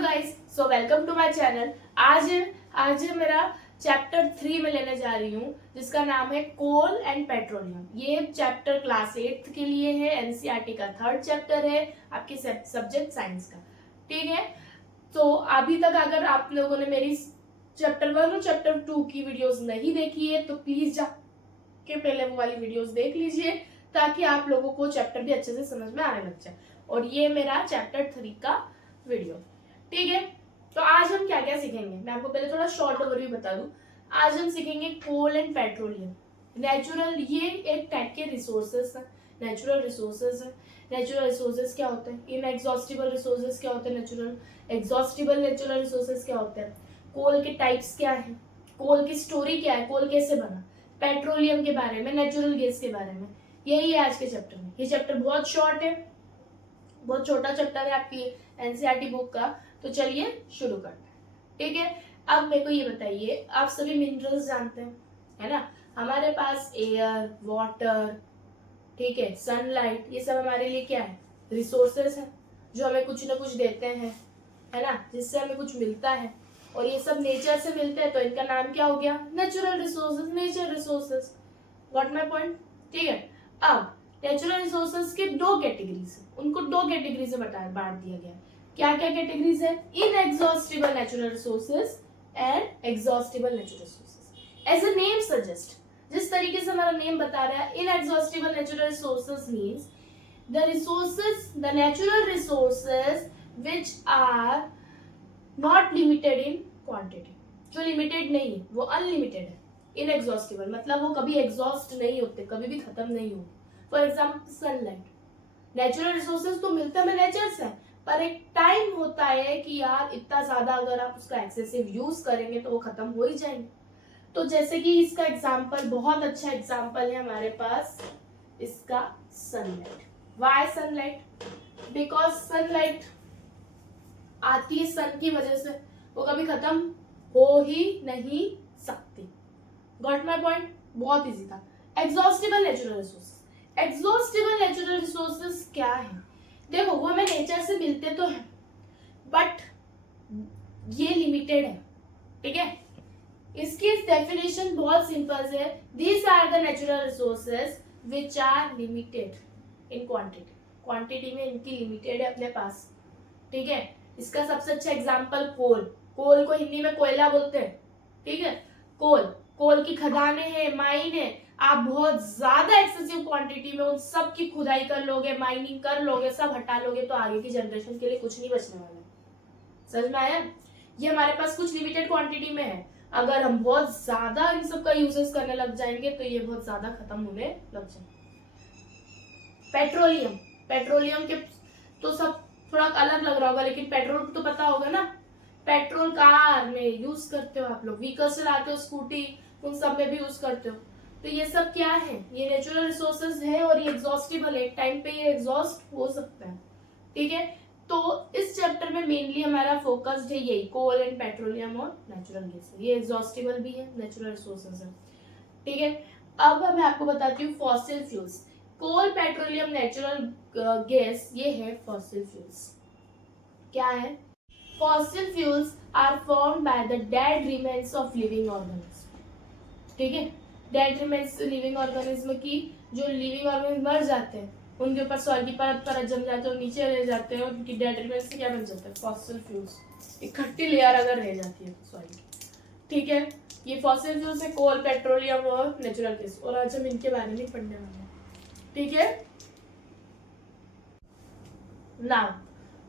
Guys, so welcome to my channel. आज मेरा chapter 3 में लेने जा रही हूँ, जिसका नाम है कोल एंड पेट्रोलियम। ये चैप्टर क्लास 8 के लिए है, एनसीईआरटी का 3rd चैप्टर है, आपके सब्जेक्ट साइंस का। ठीक है, तो अभी तक अगर आप लोगों ने मेरी चैप्टर 1 और चैप्टर 2 की वीडियोस नहीं देखी है तो प्लीज जाके पहले वो वाली वीडियोस देख लीजिए, ताकि आप लोगों को चैप्टर भी अच्छे से समझ में आने लग जाए। और ये मेरा चैप्टर 3 का वीडियो। ठीक है, तो आज हम क्या क्या सीखेंगे, मैं आपको पहले थोड़ा शॉर्ट ओवरव्यू बता दूं। आज हम सीखेंगे कोल एंड पेट्रोलियम। नेचुरल, ये एक टाइप के रिसोर्सेस है, नेचुरल रिसोर्सेस है। नेचुरल रिसोर्सेस क्या होते हैं, इनएग्जॉस्टिबल रिसोर्सेस क्या होते हैं, नेचुरल एग्जॉस्टिबल नेचुरल रिसोर्सेस क्या होते हैं, कोल के टाइप्स क्या है, कोल की स्टोरी क्या है, कोल कैसे बना, पेट्रोलियम के बारे में, नेचुरल गैस के बारे में। यही है आज के चैप्टर में। ये चैप्टर बहुत शॉर्ट है, बहुत छोटा चैप्टर है आपकी एनसीईआरटी बुक का। तो चलिए शुरू करते हैं। ठीक है, अब मेरे को ये बताइए, आप सभी मिनरल्स जानते हैं, है ना। हमारे पास एयर, वाटर, ठीक है, सनलाइट, ये सब हमारे लिए क्या है, रिसोर्सेस है, जो हमें कुछ ना कुछ देते हैं, है ना, जिससे हमें कुछ मिलता है। और ये सब नेचर से मिलते हैं, तो इनका नाम क्या हो गया, natural resources, nature resources. Got my point. ठीक है, अब नेचुरल रिसोर्सेज के दो कैटेगरीज है, उनको दो कैटेगरी से बांट दिया गया है। क्या क्या कैटेगरीज है, inexhaustible natural resources and exhaustible natural resources. As a name suggest, जिस तरीके से हमारा नेम बता रहा है, inexhaustible natural resources means the resources, the natural resources which are not limited in quantity. जो लिमिटेड नहीं है, वो अनलिमिटेड है। इनएग्जॉस्टिबल मतलब वो कभी एग्जॉस्ट नहीं होते, कभी भी खत्म नहीं होते। For example sunlight, natural resources तो मिलते हमें नेचर से, पर एक टाइम होता है कि यार इतना ज्यादा अगर आप उसका एक्सेसिव यूज करेंगे तो वो खत्म हो ही जाएंगे। तो जैसे कि इसका एग्जांपल, बहुत अच्छा एग्जांपल है हमारे पास इसका sunlight. Why sunlight, because sunlight आती है सन की वजह से, वो कभी खत्म हो ही नहीं सकती। गॉट माय पॉइंट, बहुत इजी था। Exhaustible natural resources, exhaustible natural resources क्या है, देखो वो हमें नेचर से मिलते तो हैं, बट ये लिमिटेड है। ठीक है, इसकी डेफिनेशन बहुत सिंपल है, these are the natural resources which are limited in quantity. Quantity में इनकी लिमिटेड है अपने पास। ठीक है, इसका सबसे अच्छा एग्जांपल कोल। कोल को हिंदी में कोयला बोलते हैं। ठीक है, कोल की खदानें हैं, माइन है। आप बहुत ज्यादा एक्सेसिव क्वांटिटी में उन सब की खुदाई कर लोगे, माइनिंग कर लोगे, सब हटा लोगे, तो आगे की जनरेशन के लिए कुछ नहीं बचने वाला। समझ में आया। ये हमारे पास कुछ लिमिटेड क्वांटिटी में है, अगर हम बहुत ज्यादा इन सब का यूजेस करने लग जाएंगे तो ये बहुत ज्यादा खत्म होने लग जाएंगे। पेट्रोलियम, पेट्रोलियम के तो सब थोड़ा अलग लग रहा होगा, लेकिन पेट्रोल तो पता होगा ना। पेट्रोल कार में यूज करते हो आप लोग, व्हीकल चलाते हो, स्कूटी, उन सब में भी यूज करते हो। तो ये सब क्या है, ये नेचुरल रिसोर्सेज है और ये एग्जॉस्टिबल है, एक टाइम पे ये एग्जॉस्ट हो सकता है। ठीक है, तो इस चैप्टर में मेनली हमारा फोकस्ड है यही, कोल एंड पेट्रोलियम और नेचुरल गैस। ये एग्जॉस्टिबल भी है, नेचुरल रिसोर्सेज है। ठीक है, अब मैं आपको बताती हूँ fossil fuels. Coal, petroleum, natural gas, ये है फॉसिल फ्यूल्स। क्या है, fossil fuels are formed by the dead remains of living organism. ठीक है, डेड रिमेन्स लिविंग ऑर्गेनिज्म की, जो लिविंग ऑर्गेनिज्म मर जाते हैं, उनके ऊपर सॉइल की परत जम जाते हैं और नीचे रह जाते हैं, उनकी डेड रिमेन्स से क्या बन जाता है, फॉसिल फ्यूल्स। एक खट्टी लेयर अगर रह जाती है सॉइल की। ठीक है, ये फॉसिल फ्यूल्स है, कोल, पेट्रोलियम और नेचुरल गैस, और आज हम इनके बारे में पढ़ने वाले हैं। ठीक है, नाउ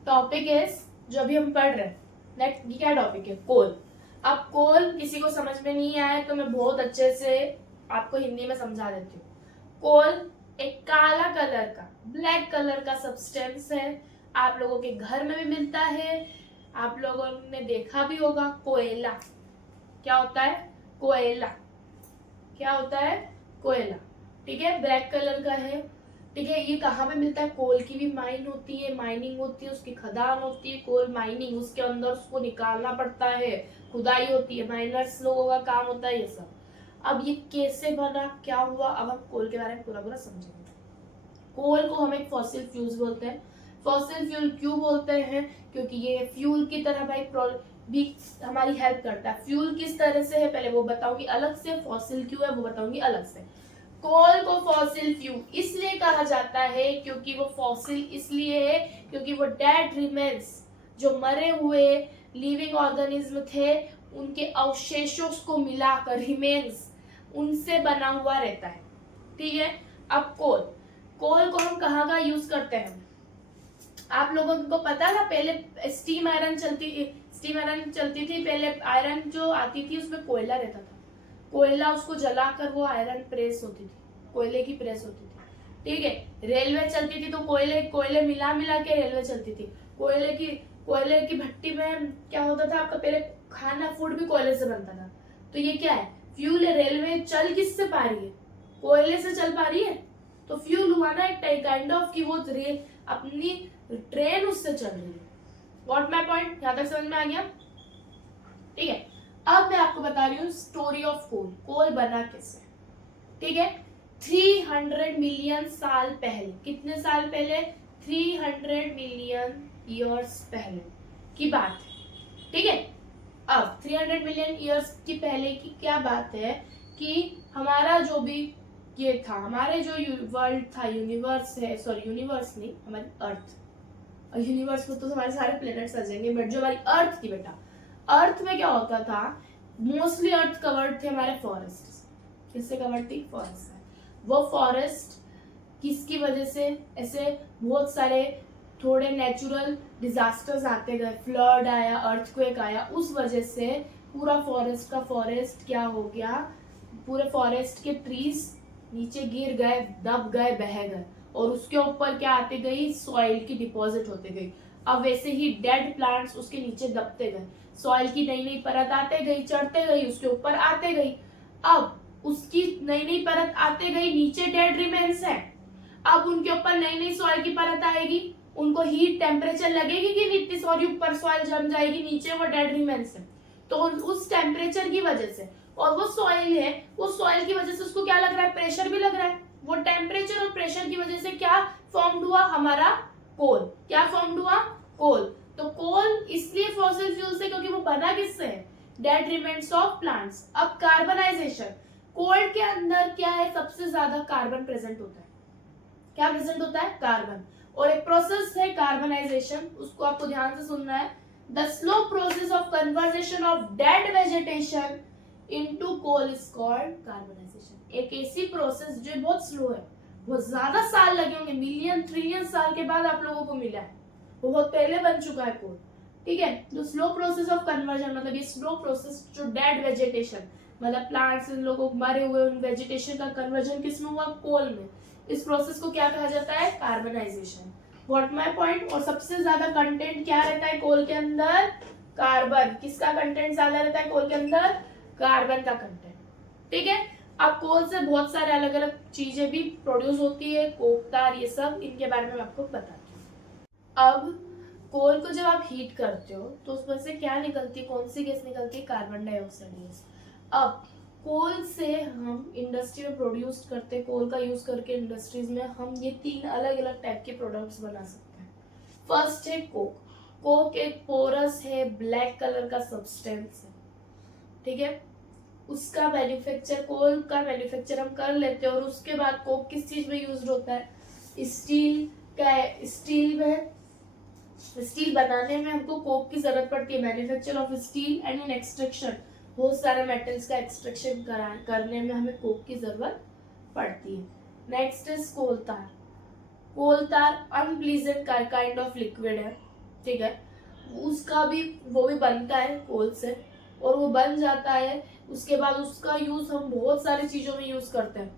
टॉपिक इज, जो अभी हम पढ़ रहे हैं, नेक्स्ट क्या टॉपिक है, कोल। अब कोल किसी को समझ में नहीं आया तो मैं बहुत अच्छे से आपको हिंदी में समझा देती हूँ। कोल एक काला कलर का, ब्लैक कलर का सब्सटेंस है, आप लोगों के घर में भी मिलता है, आप लोगों ने देखा भी होगा। कोयला क्या होता है, कोयला क्या होता है, कोयला। ठीक है, ब्लैक कलर का है। ठीक है, ये कहाँ पे मिलता है, कोल की भी माइन होती है, माइनिंग होती है, उसकी खदान होती है, कोल माइनिंग, उसके अंदर उसको निकालना पड़ता है, खुदाई होती है, माइनर्स लोगों का काम होता है ये सब। अब ये कैसे बना, क्या हुआ, अब हम कोल के बारे में पूरा समझेंगे। कोल को हम एक फॉसिल फ्यूल्स बोलते हैं। फॉसिल फ्यूल क्यों बोलते हैं? क्योंकि ये फ्यूल की तरह भाई भी हमारी हेल्प करता है। फ्यूल किस तरह से है पहले वो बताऊंगी अलग से, फॉसिल क्यों है वो बताऊंगी अलग से। कोल को फॉसिल फ्यूल इसलिए कहा जाता है क्योंकि वो फॉसिल इसलिए है क्योंकि वो डेड रिमेन्स, जो मरे हुए लिविंग ऑर्गेनिज्म थे उनके अवशेषों को मिलाकर रिमेन्स उनसे बना हुआ रहता है। ठीक है। अब कोल को हम कहाँ का यूज करते हैं? आप लोगों को पता था पहले स्टीम आयरन चलती थी पहले। आयरन जो आती थी उसमें कोयला रहता था, कोयला उसको जलाकर वो आयरन प्रेस होती थी, कोयले की प्रेस होती थी। ठीक है। रेलवे चलती थी तो कोयले मिला के रेलवे चलती थी। कोयले की भट्टी में क्या होता था आपका, पहले खाना फूड भी कोयले से बनता था। तो ये क्या है? फ्यूल है। रेलवे चल किससे पा रही है? कोयले से चल पा रही है। तो फ्यूल हुआ ना एक काइंड ऑफ कि वो अपनी ट्रेन उससे चल रही है। What my point? यहां तक समझ में आ गया? ठीक है। अब मैं आपको बता रही हूँ स्टोरी ऑफ कोल। कोल बना कैसे? ठीक है। 300 मिलियन साल पहले, कितने साल पहले? 300 मिलियन ईयर्स पहले की बात है। ठीक है। अब 300 मिलियन ईयर्स की पहले की क्या बात है कि हमारा जो भी ये था, हमारे जो वर्ल्ड था, यूनिवर्स है, सॉरी यूनिवर्स नहीं, हमारी अर्थ, यूनिवर्स में तो हमारे सारे प्लेनेट्स आ जाएंगे, बट जो हमारी अर्थ थी बेटा, अर्थ में क्या होता था? मोस्टली अर्थ कवर्ड थे हमारे फॉरेस्ट। किससे कवर्ड थी? फॉरेस्ट से। वो फॉरेस्ट किसकी वजह से? ऐसे बहुत सारे थोड़े नेचुरल डिजास्टर्स आते गए, फ्लड आया, अर्थक्वेक आया, उस वजह से पूरा फॉरेस्ट क्या हो गया? पूरे फॉरेस्ट के ट्रीज नीचे गिर गए, दब गए, बह गए, और उसके ऊपर क्या आती गई? सॉइल की डिपॉजिट होते गई। अब वैसे ही डेड प्लांट्स उसके नीचे दबते गए, सॉइल की नई नई परत आते गई, चढ़ते गई, उसके ऊपर आते गई। अब उसकी नई नई परत आते गई, नीचे डेड रिमेन्स है। अब उनके ऊपर नई नई सॉइल की परत आएगी, उनको हीट टेम्परेचर लगेगी कि नहीं? सॉरी, ऊपर सॉइल जम जाएगी, नीचे वो डेड रिमेन्स है। तो उस टेम्परेचर की वजह से, और वो सॉइल है, वो सॉइल की वजह से उसको क्या लग रहा है? प्रेशर भी लग रहा है। वो टेम्परेचर और प्रेशर की वजह से क्या फॉर्म्ड हुआ? हमारा कोल। क्या फॉर्म्ड हुआ? कोल। तो कोल इसलिए फॉसिल फ्यूल से क्योंकि वो बना किससे है? Dead remains of plants. अब कार्बनाइजेशन, कोल के अंदर क्या है? सबसे ज्यादा कार्बन प्रेजेंट होता है। क्या प्रेजेंट होता है? कार्बन। और एक प्रोसेस है कार्बनाइजेशन, उसको आपको ध्यान से सुनना है। The slow process of conversion of dead vegetation into coal is called carbonisation. एक ऐसी प्रोसेस जो बहुत स्लो है, बहुत ज्यादा साल लगे होंगे, मिलियन ट्रिलियन साल के बाद आप लोगों को मिला है, वो बहुत पहले बन चुका है कोल। ठीक है। जो स्लो प्रोसेस ऑफ कन्वर्जन, मतलब ये स्लो प्रोसेस जो डेड वेजिटेशन, मतलब प्लांट्स, इन लोगों मरे हुए उन वेजिटेशन का कन्वर्जन किसमें हुआ? कोल में। इस प्रोसेस को क्या कहा जाता है? कार्बनाइजेशन। What my point? और सबसे ज्यादा कंटेंट क्या रहता है कोल के अंदर? कार्बन। किसका कंटेंट ज्यादा रहता है कोल के अंदर? कार्बन का कंटेंट। ठीक है। अब कोल से बहुत सारे अलग अलग चीजें भी प्रोड्यूस होती है, कोकतार, ये सब, इनके बारे में मैं आपको बताती हूँ। अब कोल को जब आप हीट करते हो तो उसमें से क्या निकलती है? कौन सी गैस निकलती है? Carbon dioxide gas. अब कोल से हम इंडस्ट्री में प्रोड्यूस करते हैं, कोल का यूज करके इंडस्ट्रीज में हम ये 3 अलग अलग टाइप के प्रोडक्ट्स बना सकते हैं। फर्स्ट है कोक। कोक एक पोरस है, ब्लैक कलर का सब्सटेंस है। ठीक है। उसका मैन्युफैक्चर, कोल का मैन्युफैक्चर हम कर लेते हैं, और उसके बाद कोक किस चीज में यूज होता है? स्टील बनाने में हमको कोक की जरूरत पड़ती है। Manufacture of steel and in extraction, बहुत सारे मेटल्स का एक्सट्रैक्शन करने में हमें कोक की जरूरत पड़ती है। Next is coal tar. Coal tar unpleasant kind of liquid है। ठीक है। उसका भी वो भी बनता है कोल से, और वो बन जाता है। उसके बाद उसका यूज हम बहुत सारी चीजों में यूज करते हैं।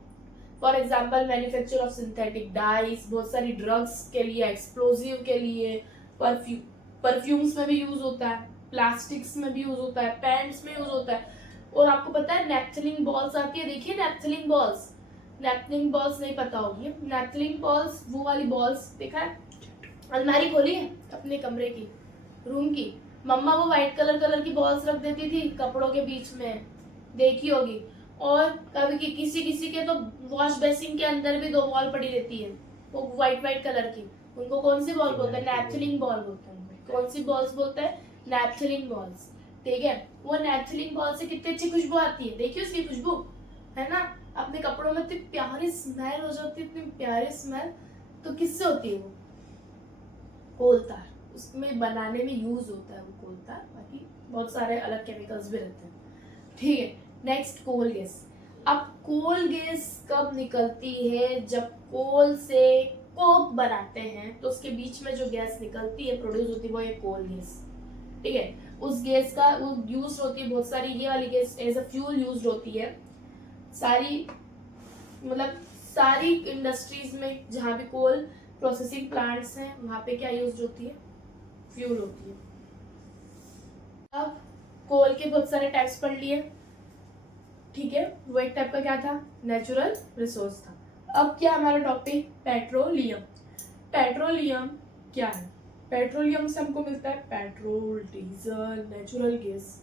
For example manufacture of synthetic dice, बहुत सारी ड्रग्स के लिए, एक्सप्लोजिव के लिए, परफ्यूम्स में भी यूज होता है, प्लास्टिक्स में भी यूज होता है, पेंट्स में यूज होता है। और आपको पता है नैपथलीन बॉल्स आती है, देखिए नैपथलीन बॉल्स नहीं पता होगी। नैपथलीन बॉल्स, वो वाली बॉल्स देखा है? अलमारी खोली है अपने कमरे की, रूम की, मम्मा वो व्हाइट कलर की बॉल्स रख देती थी कपड़ों के बीच में, देखी होगी। और कभी किसी के तो वॉश बेसिन के अंदर भी 2 बॉल पड़ी रहती है, वो व्हाइट कलर की, उनको कौन सी बॉल बोलते हैं? नैपथलीन बॉल बोलते हैं उनको। कौन सी बॉल्स बोलते हैं? नैपथलीन बॉल्स, ठीक है। वो नैपथलीन बॉल से कितनी अच्छी खुशबू आती है, देखिए उसकी खुशबू, है ना। अपने कपड़ों में इतनी प्यारी स्मेल हो जाती है, इतनी प्यारी स्मेल। तो किससे होती है वो? कोलतार, उसमें बनाने में यूज होता है वो कोलतार, बाकी बहुत सारे अलग केमिकल्स भी रहते हैं, ठीक है। Next, coal gas. अब कोल गैस कब निकलती है? जब कोल से कोक बनाते हैं तो उसके बीच में जो गैस निकलती है, प्रोड्यूस होती है, वो है कोल गैस, ठीक है। उस गैस का वो यूज होती है बहुत सारी, ये वाली gas as a fuel use होती है सारी, मतलब सारी इंडस्ट्रीज में जहाँ भी कोल प्रोसेसिंग प्लांट्स हैं वहां पे क्या यूज होती है? फ्यूल होती है। अब कोल के बहुत सारे टाइप्स पढ़ लिए, ठीक है। वो एक टाइप का क्या था? नेचुरल रिसोर्स था। अब क्या हमारा टॉपिक? पेट्रोलियम। पेट्रोलियम क्या है? पेट्रोलियम से हमको मिलता है पेट्रोल, डीजल, नेचुरल गैस,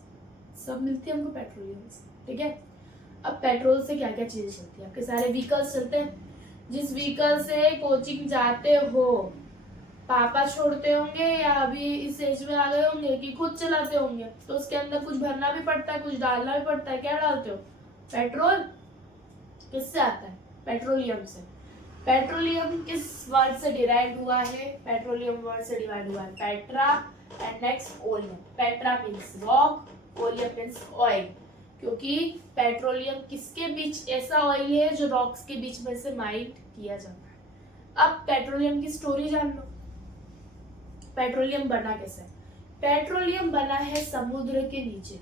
सब मिलती है हमको पेट्रोलियम से, ठीक है। अब पेट्रोल से क्या क्या चीजें चलती है? आपके सारे व्हीकल्स चलते हैं। जिस व्हीकल से कोचिंग जाते हो, पापा छोड़ते होंगे या अभी इस एज में आ गए होंगे कि खुद चलाते होंगे, तो उसके अंदर कुछ भरना भी पड़ता है, कुछ डालना भी पड़ता है। क्या डालते हो? पेट्रोल। किससे आता है? पेट्रोलियम से। पेट्रोलियम किस वर्ड से डिराइव हुआ है? पेट्रोलियम वर्ड से डिराइव हुआ है Petra and next oleum. Petra means rock, oleum means oil, क्योंकि पेट्रोलियम किसके बीच ऐसा ऑयल है जो रॉक्स के बीच में से माइंड किया जाता है। अब पेट्रोलियम की स्टोरी जान लो। पेट्रोलियम बना कैसे? पेट्रोलियम बना है समुद्र के नीचे।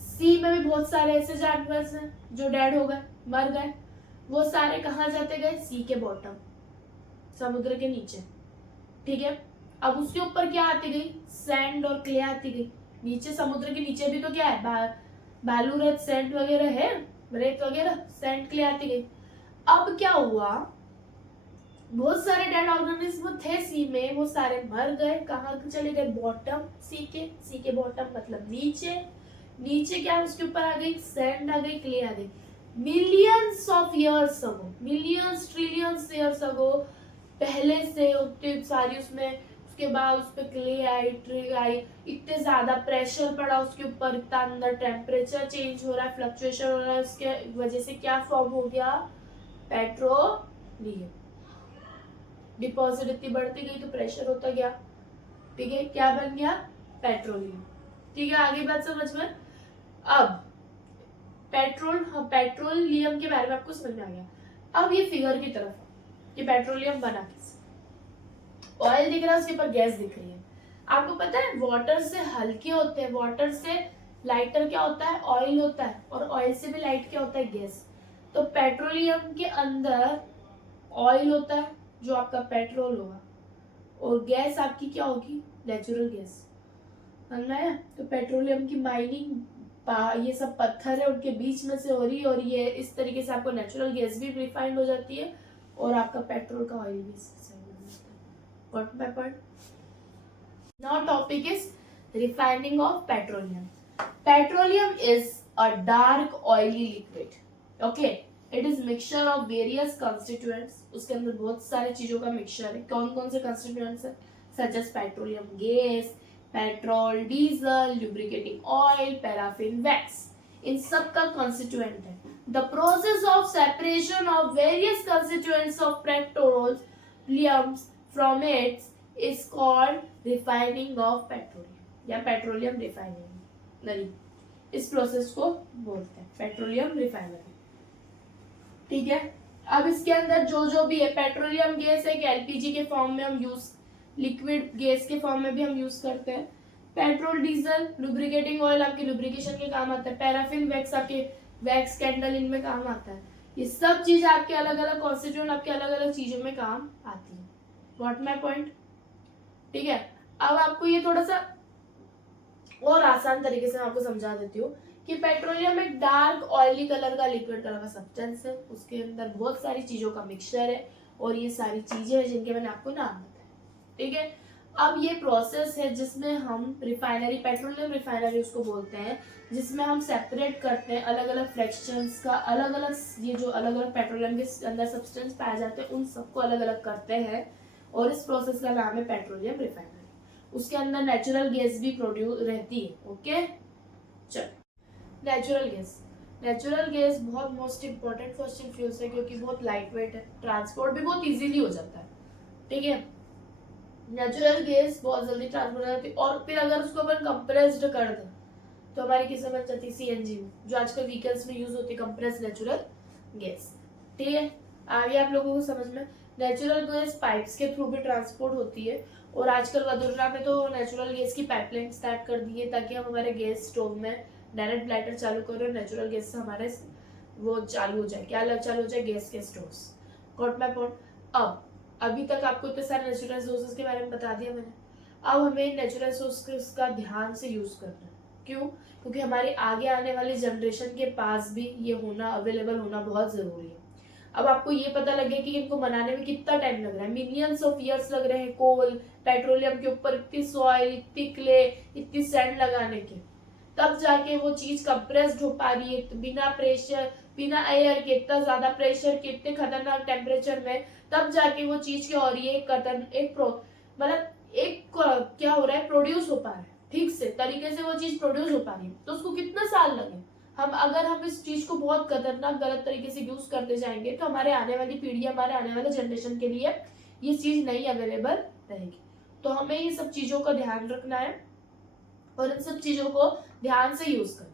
सी में भी बहुत सारे ऐसे जानवर हैं जो डेड हो गए, मर गए, वो सारे कहाँ जाते गए? सी के बॉटम, समुद्र के नीचे, ठीक है। अब उसके ऊपर क्या आती गई? सैंड और क्ले आती गई। नीचे समुद्र के नीचे भी तो क्या है? बालू, रेत, सैंड वगैरह है, रेत वगैरह, सैंड, क्ले आती गई। अब क्या हुआ? बहुत सारे डेड ऑर्गेनिज्म थे सी में, वो सारे मर गए, कहाँ चले गए? बॉटम, सी के बॉटम मतलब नीचे। नीचे क्या? उसके ऊपर आ गई सैंड, आ गई क्ले, आ गई। Millions of years ago, millions trillions years ago पहले से उतनी सारी उसमें, उसके बाद उस पर क्ले आई, ट्री आई, इतने ज्यादा प्रेशर पड़ा उसके ऊपर, इतना अंदर टेम्परेचर चेंज हो रहा है, फ्लक्चुएशन हो रहा है, उसके वजह से क्या फॉर्म हो गया? पेट्रोलियम। डिपॉजिट इतनी बढ़ती गई तो प्रेशर होता गया, ठीक है, क्या बन गया? पेट्रोलियम, ठीक है। आगे बात समझ में। अब पेट्रोलियम के बारे में आपको समझ में आ गया। अब ये फिगर की तरफ कि पेट्रोलियम बना कैसे। ऑयल दिख रहा है, उसके ऊपर गैस दिख रही है। आपको पता है वाटर से हल्के होते हैं, वाटर से लाइटर क्या होता है? ऑयल होता है, और ऑयल से भी लाइट क्या होता है? गैस। तो पेट्रोलियम के अंदर ऑयल होता है जो आपका पेट्रोल होगा, और गैस आपकी क्या होगी? नेचुरल गैस, समझ में आया? तो पेट्रोलियम की माइनिंग, ये सब पत्थर है उनके बीच में से हो रही है, और ये इस तरीके से आपको नेचुरल गैस भी रिफाइंड हो जाती है, और आपका पेट्रोल का ऑयल भी Got my point? Now topic is refining of petroleum. Petroleum is a dark oily liquid. Okay, it is mixture of various constituents. उसके अंदर बहुत सारे चीजों का मिक्सचर है। कौन कौन से constituents है? Such as petroleum gas, petrol, diesel, lubricating oil, paraffin, wax. इन सब का constituent है. The process of separation of various constituents of petroleum from it is called refining of petroleum या petroleum refinery. इस प्रोसेस को बोलते हैं petroleum refinery, ठीक है। अब इसके अंदर जो भी है, पेट्रोलियम गैस एक एलपीजी के फॉर्म में हम यूज, लिक्विड गैस के फॉर्म में भी हम यूज करते हैं। पेट्रोल, डीजल, लुब्रिकेटिंग ऑयल आपके लुब्रिकेशन के काम आता है। पैराफिन, वैक्स आपके वैक्स कैंडल इनमें काम आता है। ये सब चीज आपके अलग अलग कॉन्स्टिट्यूएंट आपके अलग अलग चीजों में काम आती है। व्हाट माय पॉइंट, ठीक है। अब आपको ये थोड़ा सा और आसान तरीके से मैं आपको समझा देती हूँ कि पेट्रोलियम एक डार्क ऑयली कलर का लिक्विड कलर का सब्सटेंस है, उसके अंदर बहुत सारी चीजों का मिक्सचर है, और ये सारी चीजें हैं जिनके मैंने आपको नाम बताए, ठीक है। अब ये प्रोसेस है जिसमें हम रिफाइनरी, पेट्रोलियम रिफाइनरी उसको बोलते हैं, जिसमें हम सेपरेट करते हैं अलग अलग फ्रैक्शंस का, अलग अलग ये जो अलग अलग पेट्रोलियम के अंदर सब्सटेंस पाए जाते हैं उन सबको अलग अलग करते हैं, और इस प्रोसेस का नाम है पेट्रोलियम रिफाइनरी। उसके अंदर नेचुरल गैस भी प्रोड्यूस रहती है। ओके, चलो नेचुरल गैस बहुत मोस्ट इंपॉर्टेंट फॉसिल फ्यूल्स है क्योंकि बहुत लाइट वेट है, ट्रांसपोर्ट भी बहुत इजीली हो जाता है। ठीक है, नेचुरल गैस बहुत जल्दी ट्रांसपोर्ट हो जाती है और फिर अगर उसको अपन कंप्रेस्ड कर दें तो हमारी किसमें बन जाती है, सीएनजी में, जो आजकल व्हीकल्स में यूज होती है कंप्रेस्ड नेचुरल गैस। ठीक है, आगे आप लोगों को समझ में, नेचुरल गैस पाइप्स के थ्रू भी ट्रांसपोर्ट होती है और आजकल वडोदरा में तो नेचुरल गैस की पाइपलाइन स्टार्ट कर दी है ताकि हम हमारे गैस स्टोव में डायरेक्ट ब्लाइटर चालू करें, नेचुरल गैस से हमारे वो चालू हो जाए, क्या चालू हो जाए, गैस के स्टोव्स। Got my point. अब अभी तक आपको इतने सारे नेचुरल सोर्सेज के बारे में बता दिया मैंने। अब हमें नेचुरल सोर्सेज का ध्यान से यूज करना है। क्यों? क्योंकि हमारे आगे आने वाली जनरेशन के पास भी ये होना, अवेलेबल होना बहुत जरूरी है। अब आपको ये पता लगे कि इनको बनाने में कितना टाइम लग रहा है, मिलियंस ऑफ ईयर्स लग रहे हैं कोल पेट्रोलियम के ऊपर, इतनी सॉइल, इतनी क्ले, इतनी सैंड लगाने के, तब जाके वो चीज कंप्रेस्ड हो पा रही है बिना प्रेशर, बिना एयर के, इतना ज्यादा प्रेशर के, इतने खतरनाक टेम्परेचर में, तब जाके वो चीज क्या हो रही है, मतलब एक क्या हो रहा है, प्रोड्यूस हो पा रहा है, ठीक से तरीके से वो चीज प्रोड्यूस हो पा रही है। तो उसको कितना साल लगे, अगर हम इस चीज को बहुत खतरनाक गलत तरीके से यूज करते जाएंगे तो हमारे आने वाली पीढ़ी, हमारे आने वाले जनरेशन के लिए ये चीज नहीं अवेलेबल रहेगी। तो हमें ये सब चीजों का ध्यान रखना है और इन सब चीजों को ध्यान से यूज करना,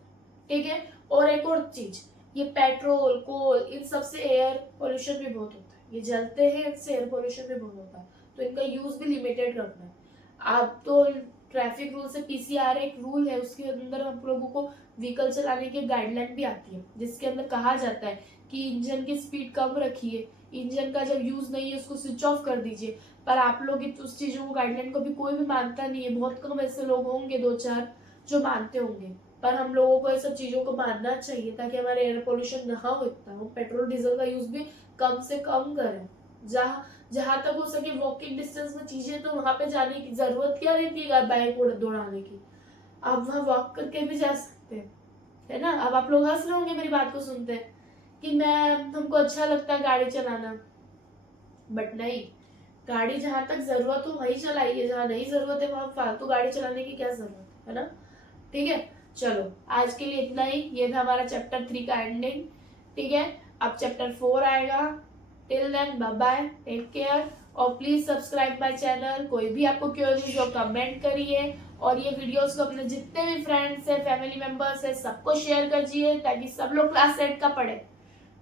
ठीक है। और एक और चीज, ये पेट्रोल, कोल, इन सब से एयर पोल्यूशन भी बहुत होता है, ये जलते हैं, इससे एयर पोल्यूशन भी बहुत होता है, तो इनका यूज भी लिमिटेड रखना है। आप तो ट्रैफिक रूल से पीसीआर एक रूल है, उसके अंदर हम लोगों को व्हीकल चलाने की गाइडलाइन भी आती है, जिसके अंदर कहा जाता है कि इंजन की स्पीड कम रखिए, इंजन का जब यूज नहीं है उसको स्विच ऑफ कर दीजिए। पर आप लोग उस चीजों को, गाइडलाइन को भी कोई भी मानता नहीं है, बहुत कम ऐसे लोग होंगे, 2-4 जो मानते होंगे। पर हम लोगों को ये सब चीजों को मानना चाहिए ताकि हमारे एयर पोल्यूशन ना हो इतना, हम पेट्रोल डीजल का यूज भी कम से कम करें। जहां तक हो सके वॉकिंग डिस्टेंस में चीजें, तो वहां पे जाने की जरूरत क्या रहती है बाइक दौड़ाने की, आप वहां वॉक करके भी जा सकते हैं, है ना। अब आप लोग हंस रहे होंगे मेरी बात को सुनते हैं कि हमको अच्छा लगता है गाड़ी चलाना, बट नहीं, गाड़ी जहां तक जरूरत हो वही चलाइए, जहां नहीं जरूरत है वहां फालतू गाड़ी चलाने की क्या जरूरत है ना। ठीक है, चलो आज के लिए इतना ही, ये था हमारा चैप्टर 3 का एंडिंग। ठीक है, अब चैप्टर 4 आएगा। Till then bye bye, take care और प्लीज सब्सक्राइब माय चैनल। कोई भी आपको क्वेरीज हो कमेंट करिए और ये वीडियोस को अपने जितने भी फ्रेंड्स है, फैमिली मेंबर्स है, सबको शेयर करिए ताकि सब लोग क्लास 8 का पढ़े।